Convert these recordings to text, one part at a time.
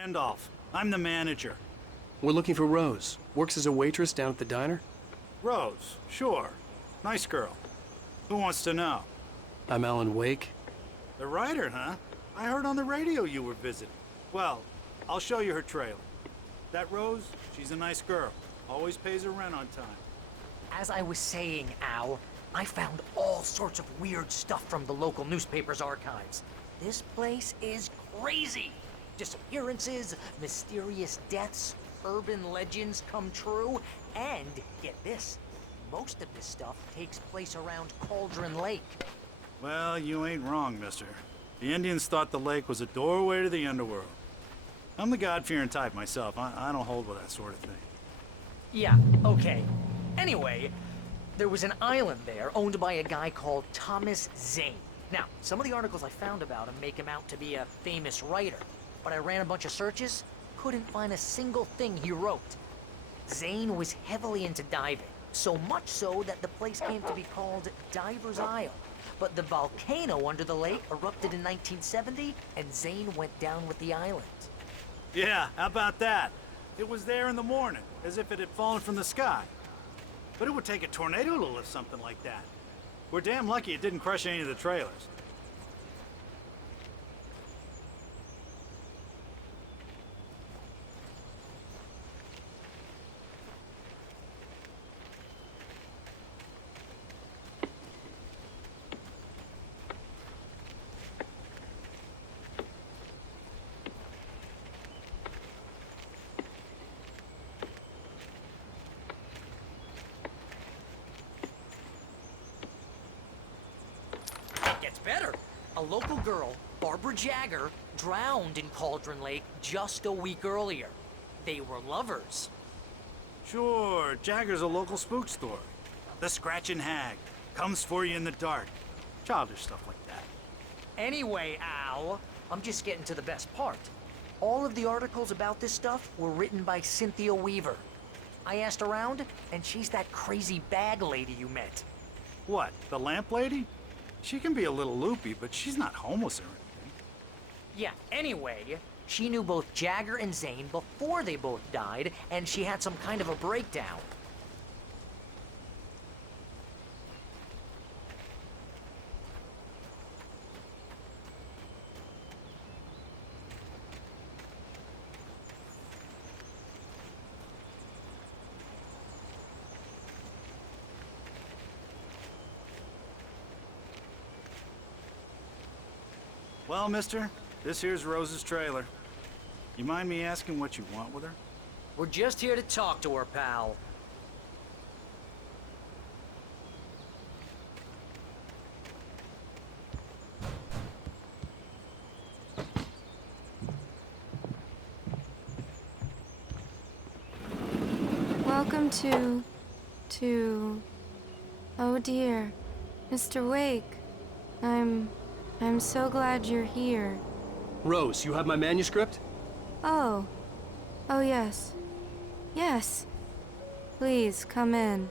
Randolph. I'm the manager. We're looking for Rose. Works as a waitress down at the diner. Rose, sure. Nice girl. Who wants to know? I'm Alan Wake. The writer, huh? I heard on the radio you were visiting. Well, I'll show you her trailer. That Rose, she's a nice girl. Always pays her rent on time. As I was saying, Al, I found all sorts of weird stuff from the local newspaper's archives. This place is crazy. Disappearances, mysterious deaths, urban legends come true, and get this, most of this stuff takes place around Cauldron Lake. Well, you ain't wrong, mister. The Indians thought the lake was a doorway to the underworld. I'm the God-fearing type myself. I don't hold with that sort of thing. Yeah, okay. Anyway, there was an island there owned by a guy called Thomas Zane. Now, some of the articles I found about him make him out to be a famous writer, but I ran a bunch of searches, couldn't find a single thing he wrote. Zane was heavily into diving, so much so that the place came to be called Diver's Isle. But the volcano under the lake erupted in 1970, and Zane went down with the island. Yeah, how about that? It was there in the morning, as if it had fallen from the sky. But it would take a tornado to lift something like that. We're damn lucky it didn't crush any of the trailers. Gets better. A local girl, Barbara Jagger, drowned in Cauldron Lake just a week earlier. They were lovers. Sure, Jagger's a local spook story. The Scratching Hag comes for you in the dark. Childish stuff like that. Anyway, Al, I'm just getting to the best part. All of the articles about this stuff were written by Cynthia Weaver. I asked around, and she's that crazy bag lady you met. What, the lamp lady? She can be a little loopy, but she's not homeless or anything. Yeah, anyway, she knew both Jagger and Zane before they both died, and she had some kind of a breakdown. Well, mister, this here's Rose's trailer. You mind me asking what you want with her? We're just here to talk to her, pal. Welcome to... Oh dear, Mr. Wake. I'm so glad you're here. Rose, you have my manuscript? Oh. Oh, yes. Yes. Please, come in.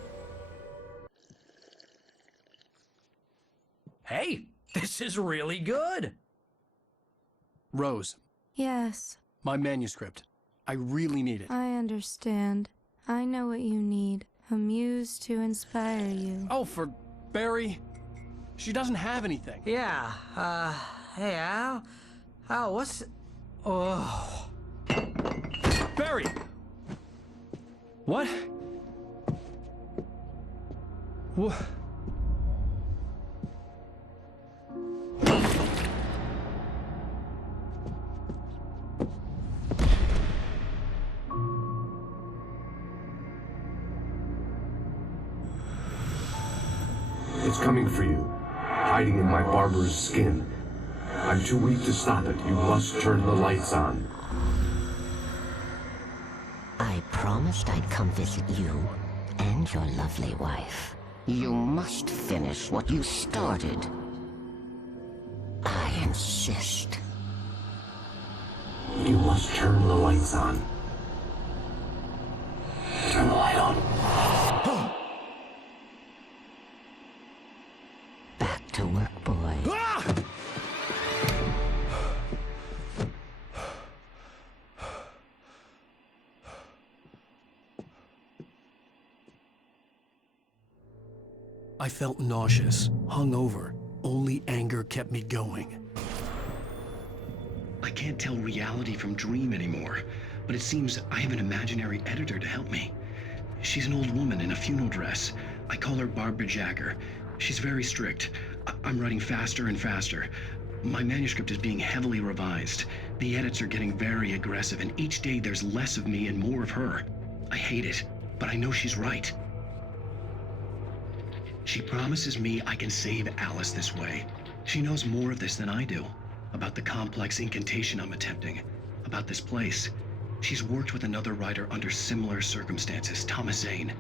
Hey, this is really good. Rose, Yes, my manuscript. I really need it. I understand. I know what you need. A muse to inspire you. Oh, for Barry. She doesn't have anything. Yeah, hey, Al? Al, what's... Oh... Barry! What? What? It's coming for you, hiding in my barber's skin. I'm too weak to stop it. You must turn the lights on. I promised I'd come visit you and your lovely wife. You must finish what you started. I insist. You must turn the lights on. Turn the light on. Back to work, boy. I felt nauseous, hungover. Only anger kept me going. I can't tell reality from dream anymore, but it seems I have an imaginary editor to help me. She's an old woman in a funeral dress. I call her Barbara Jagger. She's very strict. I'm writing faster and faster. My manuscript is being heavily revised. The edits are getting very aggressive, and each day there's less of me and more of her. I hate it, but I know she's right. She promises me I can save Alice this way. She knows more of this than I do. About the complex incantation I'm attempting. About this place. She's worked with another writer under similar circumstances, Thomas Zane.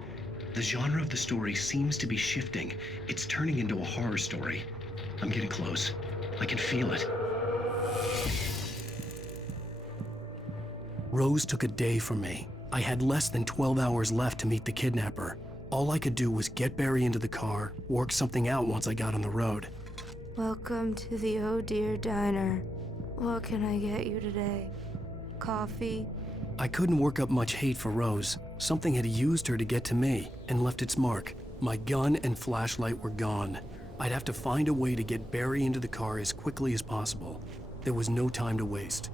The genre of the story seems to be shifting. It's turning into a horror story. I'm getting close. I can feel it. Rose took a day from me. I had less than 12 hours left to meet the kidnapper. All I could do was get Barry into the car, work something out once I got on the road. Welcome to the Oh Dear Diner. What can I get you today? Coffee? I couldn't work up much hate for Rose. Something had used her to get to me and left its mark. My gun and flashlight were gone. I'd have to find a way to get Barry into the car as quickly as possible. There was no time to waste.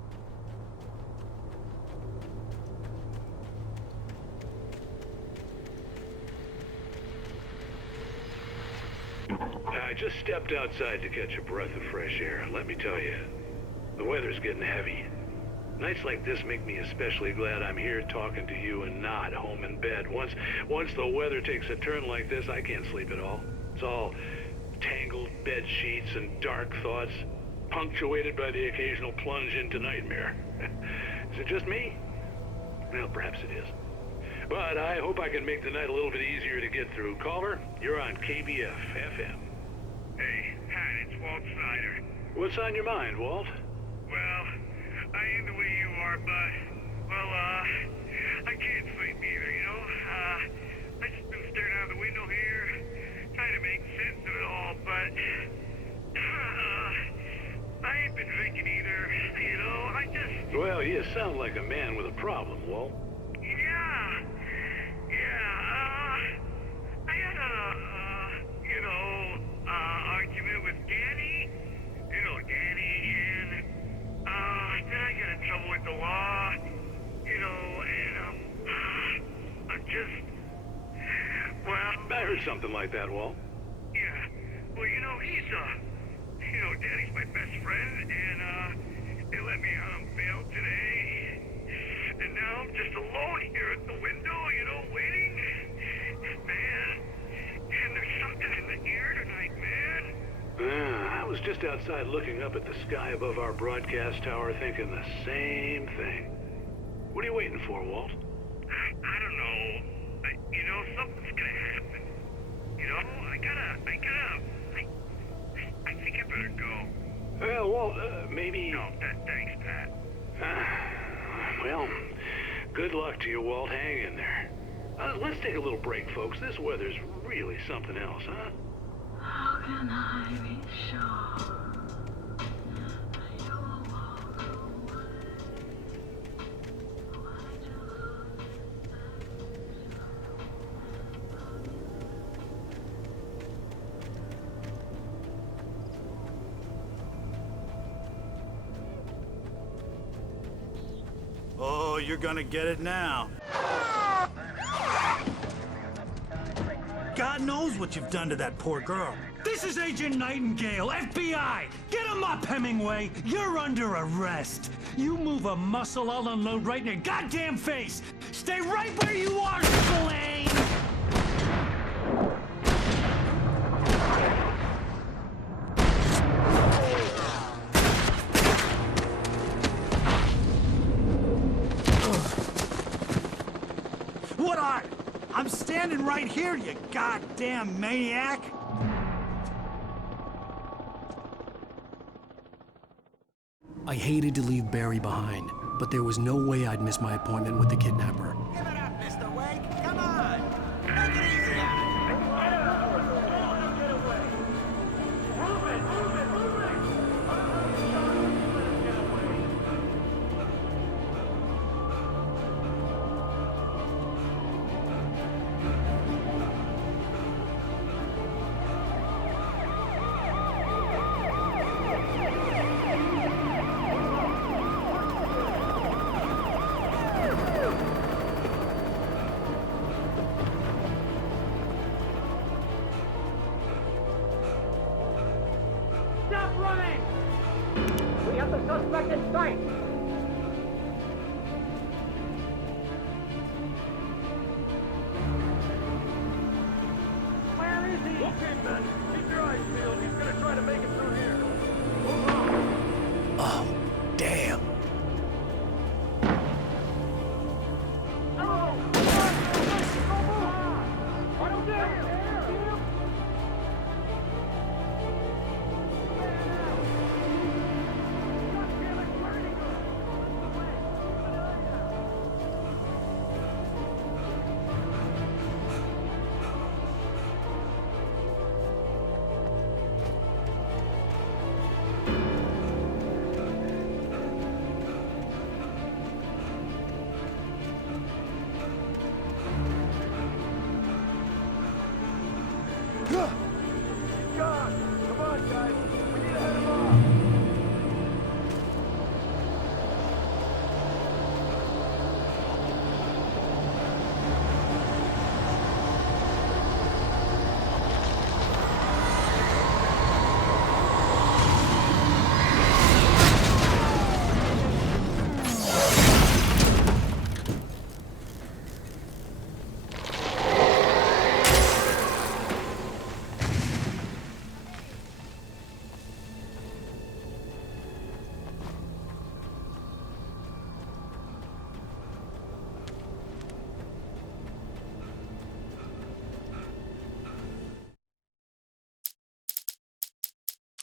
I just stepped outside to catch a breath of fresh air. Let me tell you, the weather's getting heavy. Nights like this make me especially glad I'm here talking to you and not home in bed. Once the weather takes a turn like this, I can't sleep at all. It's all tangled bed sheets and dark thoughts, punctuated by the occasional plunge into nightmare. Is it just me? Well, perhaps it is. But I hope I can make the night a little bit easier to get through. Caller, you're on KBF FM. Hey, Pat, it's Walt Snyder. What's on your mind, Walt? Well, I am the way you are, but, well, I can't sleep either, you know? I just been staring out the window here, trying to make sense of it all, but, I ain't been drinking either, you know? I just... Well, you sound like a man with a problem, Walt. I had argument with Danny. You know Danny, and, then I got in trouble with the law, you know, and, I'm just, well... I heard something like that, Walt. Yeah, well, you know, Danny's my best friend, and, they let me out on bail today, and now I'm just alone here at the window, you know, waiting, man, and there's something in the air tonight, man. I was just outside looking up at the sky above our broadcast tower thinking the same thing. What are you waiting for, Walt? I don't know. You know, something's gonna happen. You know, I think I better go. Well, Walt, maybe... No, thanks, Pat. Well, good luck to you, Walt. Hang in there. Let's take a little break, folks. This weather's really something else, huh? How can I be sure that you will walk away? Why do Oh, you're gonna get it now. God knows what you've done to that poor girl. This is Agent Nightingale, FBI! Get him up, Hemingway! You're under arrest! You move a muscle, I'll unload right in your goddamn face! Stay right where you are, Spillane! What are you? I'm standing right here, you goddamn maniac! I hated to leave Barry behind, but there was no way I'd miss my appointment with the kidnapper. Give it up, Mr. Wake! Come on! Take it easy on it! Sight! Where is he? Okay, Ben. Keep your eyes peeled. He's gonna try to make it through here. Move on. Oh, damn.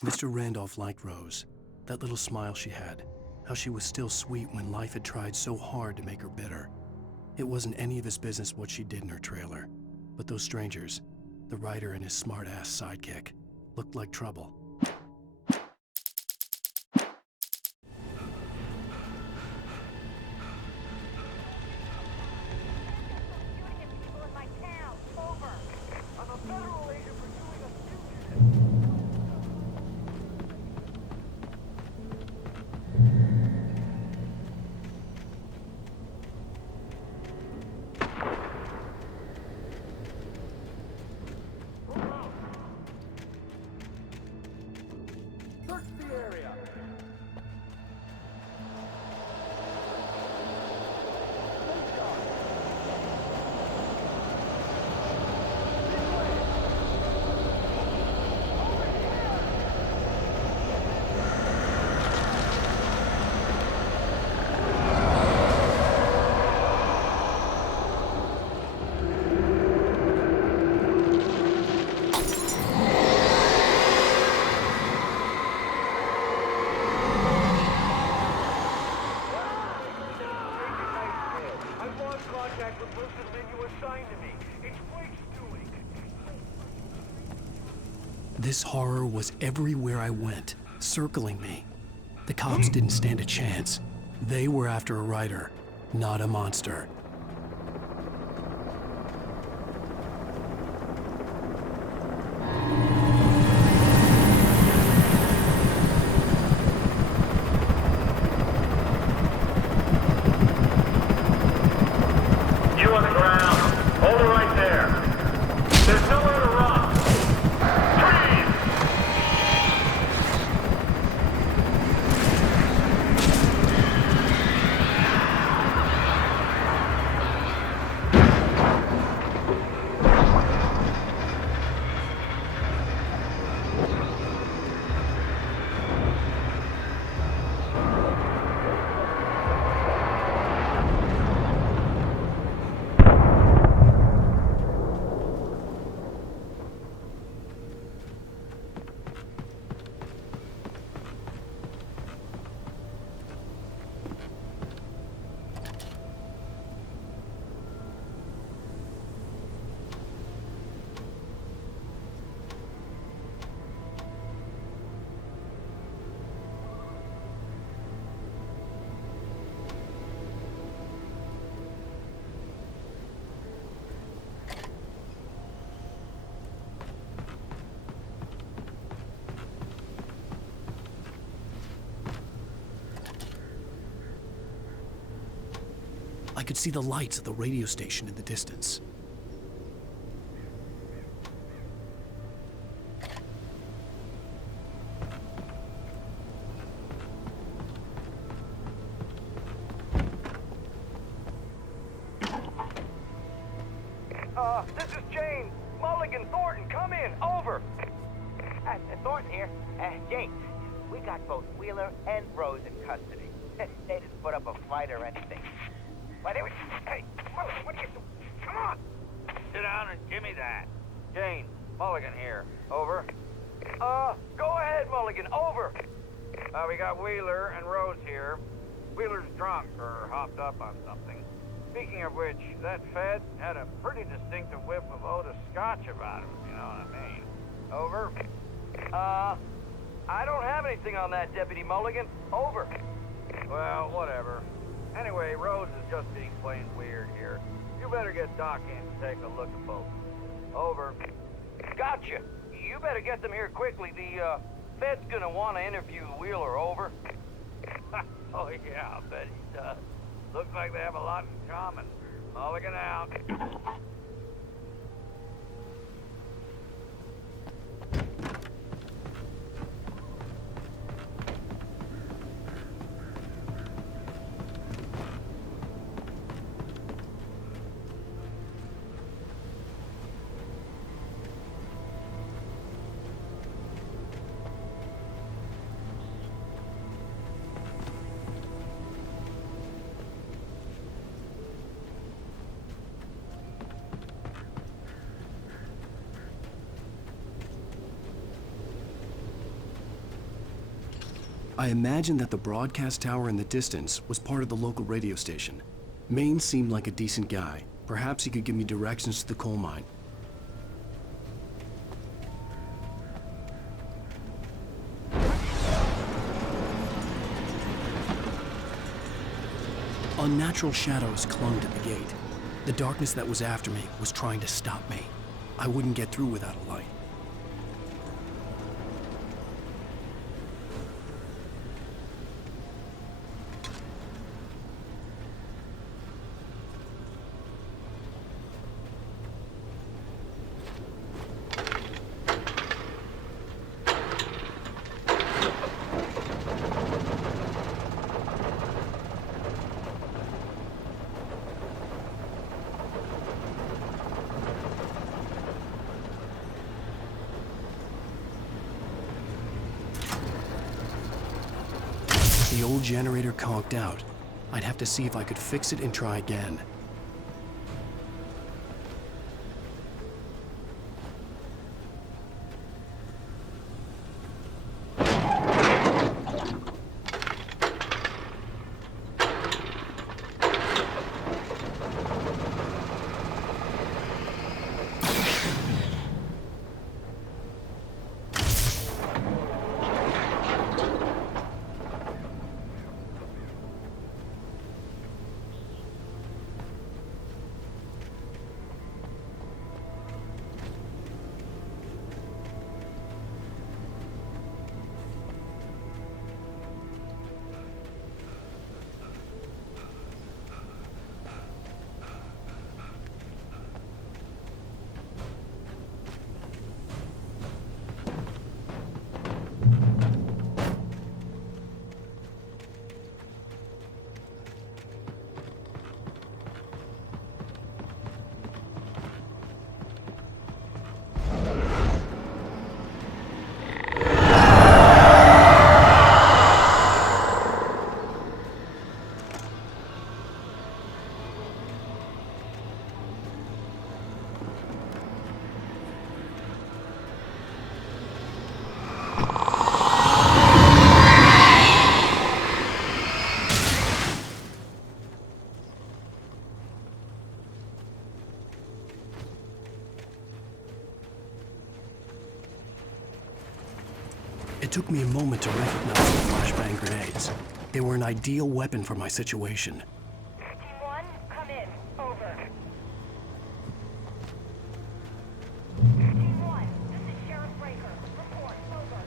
Mr. Randolph liked Rose. That little smile she had. How she was still sweet when life had tried so hard to make her bitter. It wasn't any of his business what she did in her trailer. But those strangers, the writer and his smart-ass sidekick, looked like trouble. This horror was everywhere I went, circling me. The cops didn't stand a chance. They were after a writer, not a monster. You on the ground. Hold it right there. There's nowhere to run. I could see the lights of the radio station in the distance. This is James. Mulligan, Thornton, come in. Over. Thornton here. James, we got both Wheeler and Rose in custody. They didn't put up a fight or anything. Why, they were... Hey, Mulligan, what are you doing? Come on! Sit down and give me that. James, Mulligan here. Over. Go ahead, Mulligan. Over. We got Wheeler and Rose here. Wheeler's drunk or hopped up on something. Speaking of which, that Fed had a pretty distinctive whiff of Otis Scotch about him, you know what I mean. Over. I don't have anything on that, Deputy Mulligan. Over. Well, whatever. Anyway, Rose is just being plain weird here. You better get Doc in to take a look at both. Over. Gotcha. You better get them here quickly. The, Fed's gonna want to interview Wheeler. Over. Oh, yeah, I bet he does. Looks like they have a lot in common. Mulligan out. I imagined that the broadcast tower in the distance was part of the local radio station. Maine seemed like a decent guy. Perhaps he could give me directions to the coal mine. Unnatural shadows clung to the gate. The darkness that was after me was trying to stop me. I wouldn't get through without a light. The old generator conked out. I'd have to see if I could fix it and try again. It took me a moment to recognize the flashbang grenades. They were an ideal weapon for my situation. Team 1, come in. Over. Team 1, this is Sheriff Breaker. Report. Over.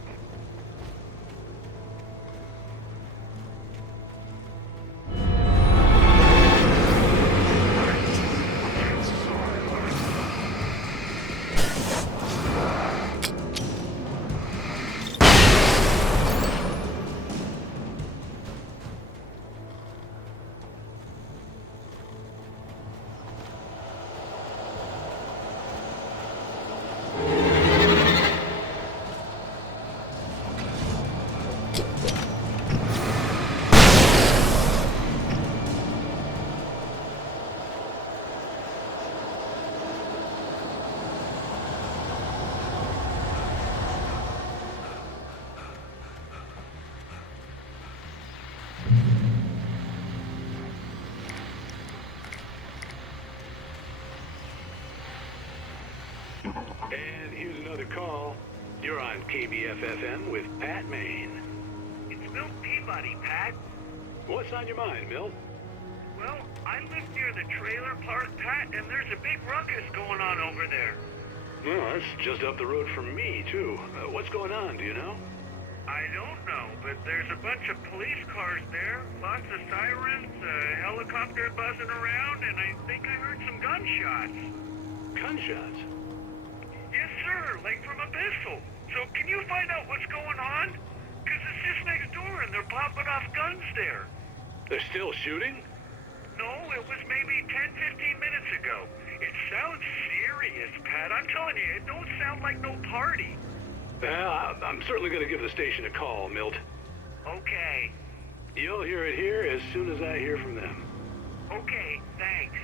And here's another call. You're on KBFFM with Pat Maine. It's Milt Peabody, Pat. What's on your mind, Milt? Well, I live near the trailer park, Pat, and there's a big ruckus going on over there. Well, that's just up the road from me, too. What's going on, do you know? I don't know, but there's a bunch of police cars there, lots of sirens, a helicopter buzzing around, and I think I heard some gunshots. Gunshots? Yes, sir, like from a pistol. So can you find out what's going on? Because it's just next door and they're popping off guns there. They're still shooting? No, it was maybe 10, 15 minutes ago. It sounds serious, Pat. I'm telling you, it don't sound like no party. Well, I'm certainly going to give the station a call, Milt. Okay. You'll hear it here as soon as I hear from them. Okay, thanks.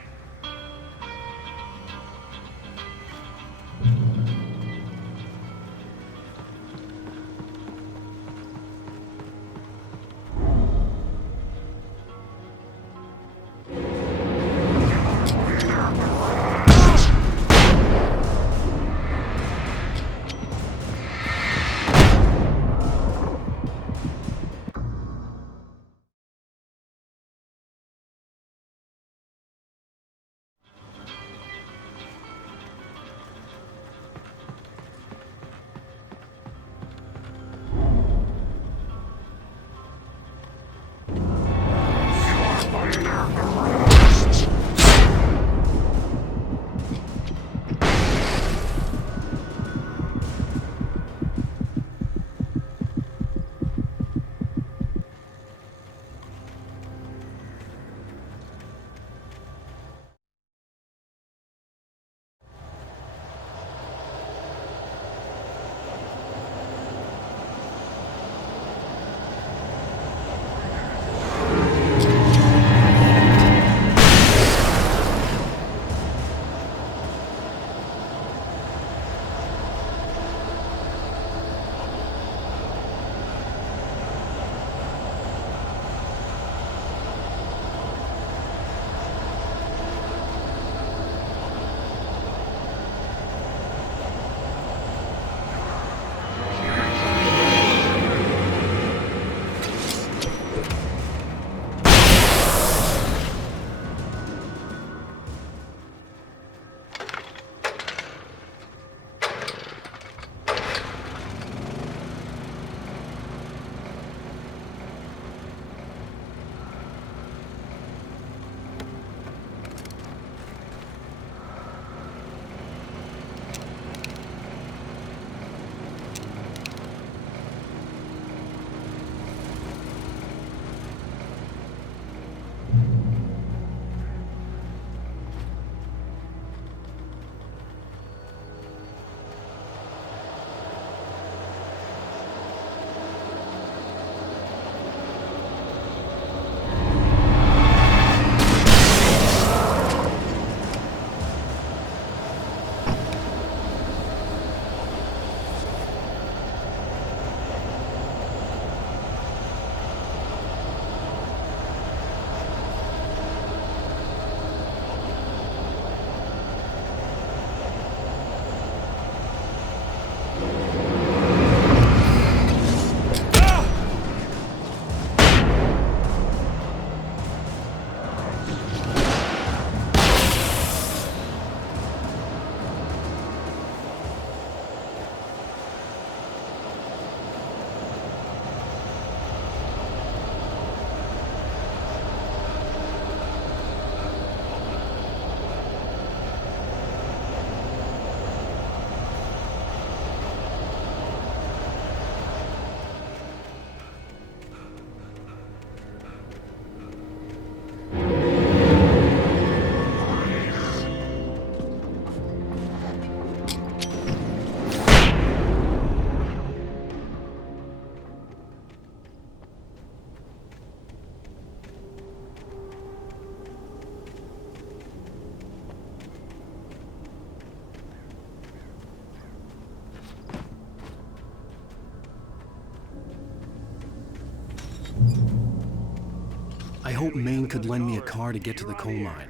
I hope Maine could lend me a car to get to the coal mine.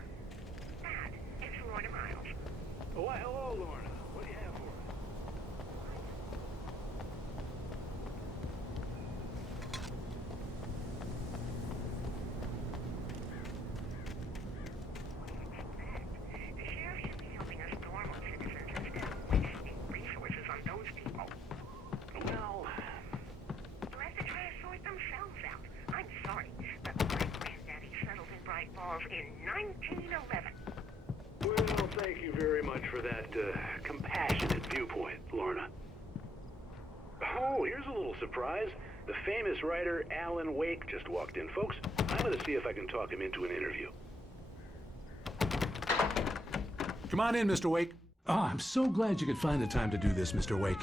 Dad, it's Lorna Miles. Oh, why, hello, Lorna. What do you have for us? of in 1911. Well, thank you very much for that compassionate viewpoint, Lorna. Oh, here's a little surprise. The famous writer Alan Wake just walked in. Folks, I'm going to see if I can talk him into an interview. Come on in, Mr. Wake. Oh, I'm so glad you could find the time to do this, Mr. Wake.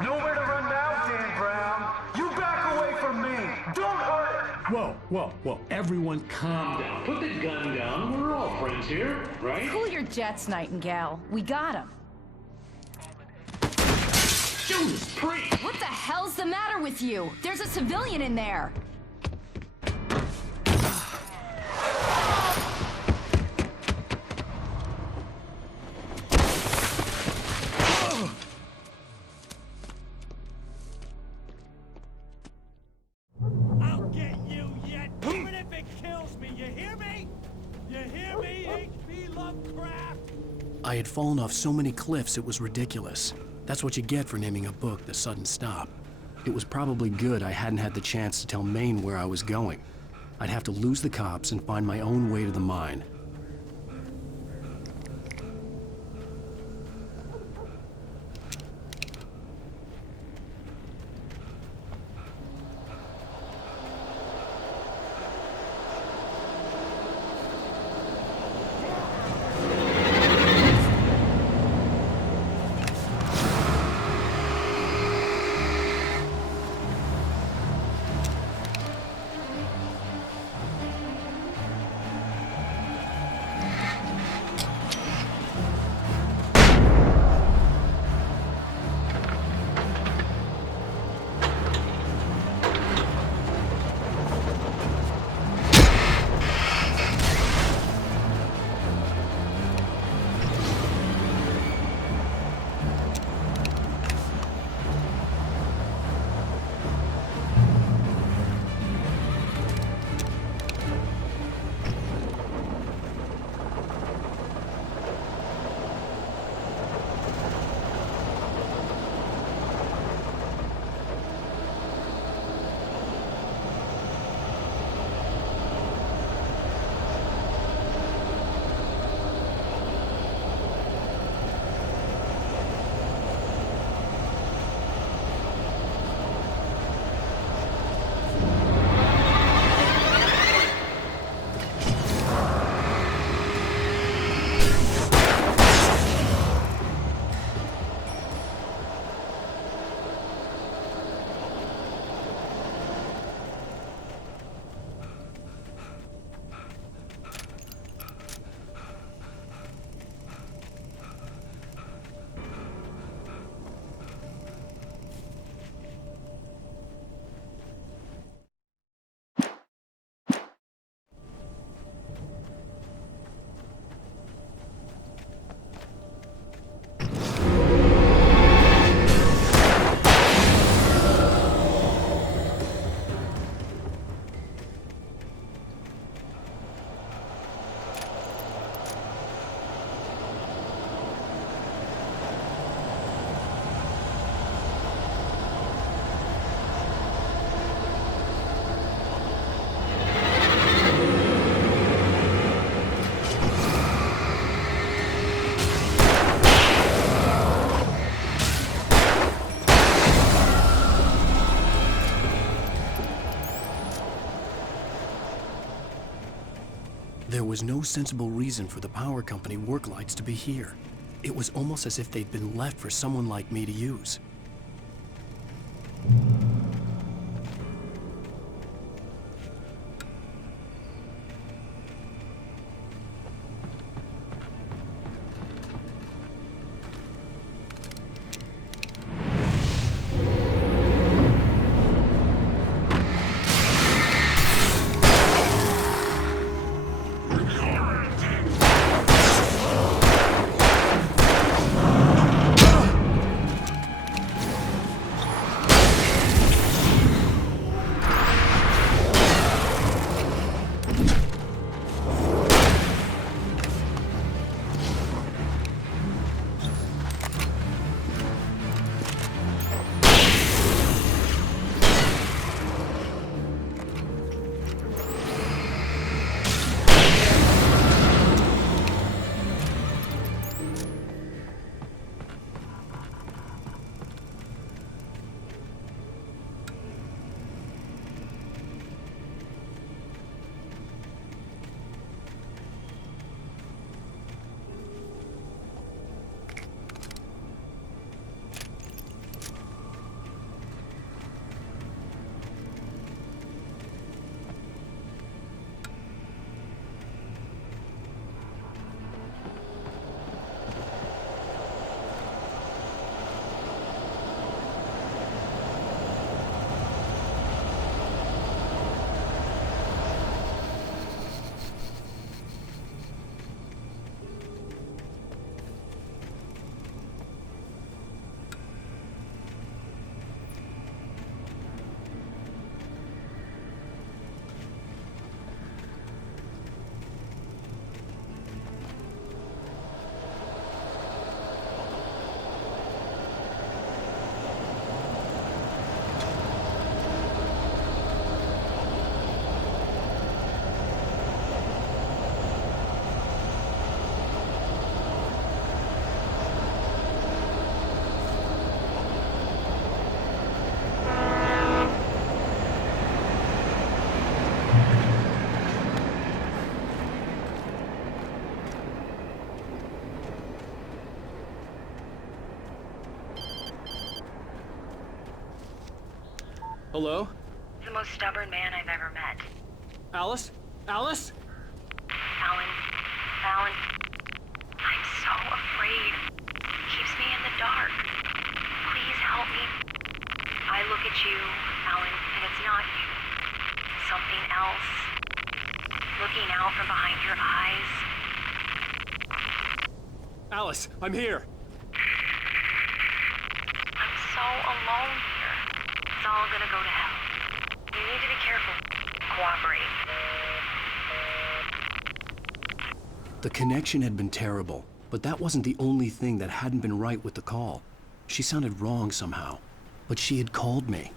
Nowhere to run now, Dan Brown. You back away from me. Don't hurt it. Whoa. Everyone calm down. Put the gun down. We're all friends here, right? Cool your jets, Nightingale. We got him. Judas Priest! What the hell's the matter with you? There's a civilian in there. I'll get you yet, even if it kills me. You hear me? You hear me, H.P. Lovecraft? I had fallen off so many cliffs it was ridiculous. That's what you get for naming a book The Sudden Stop. It was probably good I hadn't had the chance to tell Maine where I was going. I'd have to lose the cops and find my own way to the mine. There was no sensible reason for the power company work lights to be here. It was almost as if they'd been left for someone like me to use. Hello? The most stubborn man I've ever met. Alice? Alice? Alan, I'm so afraid. He keeps me in the dark. Please help me. I look at you, Alan, and it's not you. Something else. Looking out from behind your eyes. Alice, I'm here. I'm so alone here. It's all gonna go to hell. You need to be careful. Cooperate. The connection had been terrible, but that wasn't the only thing that hadn't been right with the call. She sounded wrong somehow, but she had called me.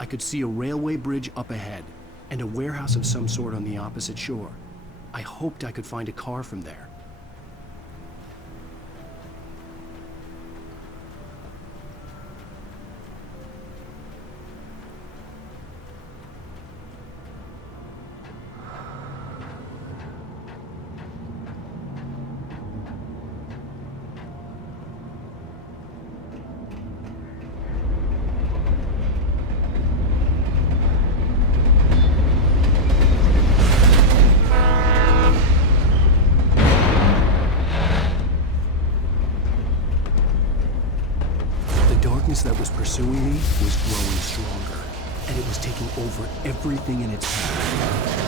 I could see a railway bridge up ahead, and a warehouse of some sort on the opposite shore. I hoped I could find a car from there. That was pursuing me was growing stronger, and it was taking over everything in its path.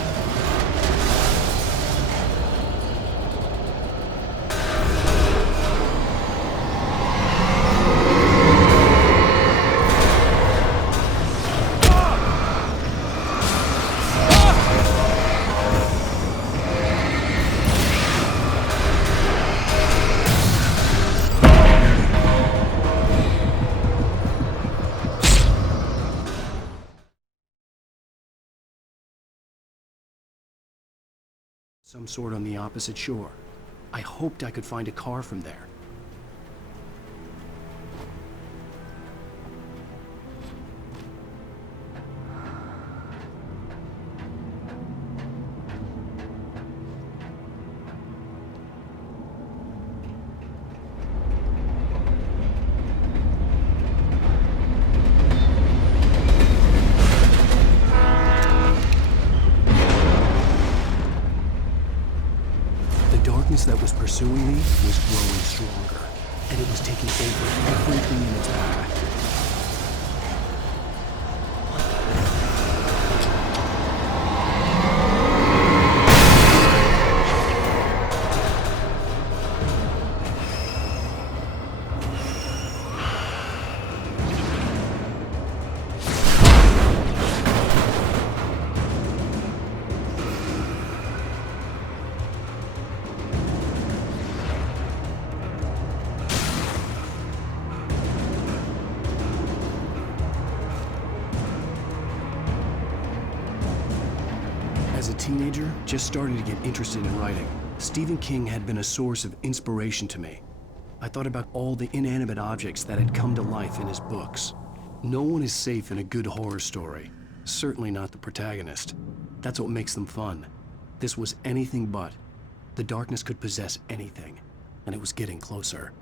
Some sort on the opposite shore. I hoped I could find a car from there. That was pursuing me was growing stronger, and it was taking over everything in its path. As a teenager, just starting to get interested in writing, Stephen King had been a source of inspiration to me. I thought about all the inanimate objects that had come to life in his books. No one is safe in a good horror story, certainly not the protagonist. That's what makes them fun. This was anything but. The darkness could possess anything, and it was getting closer.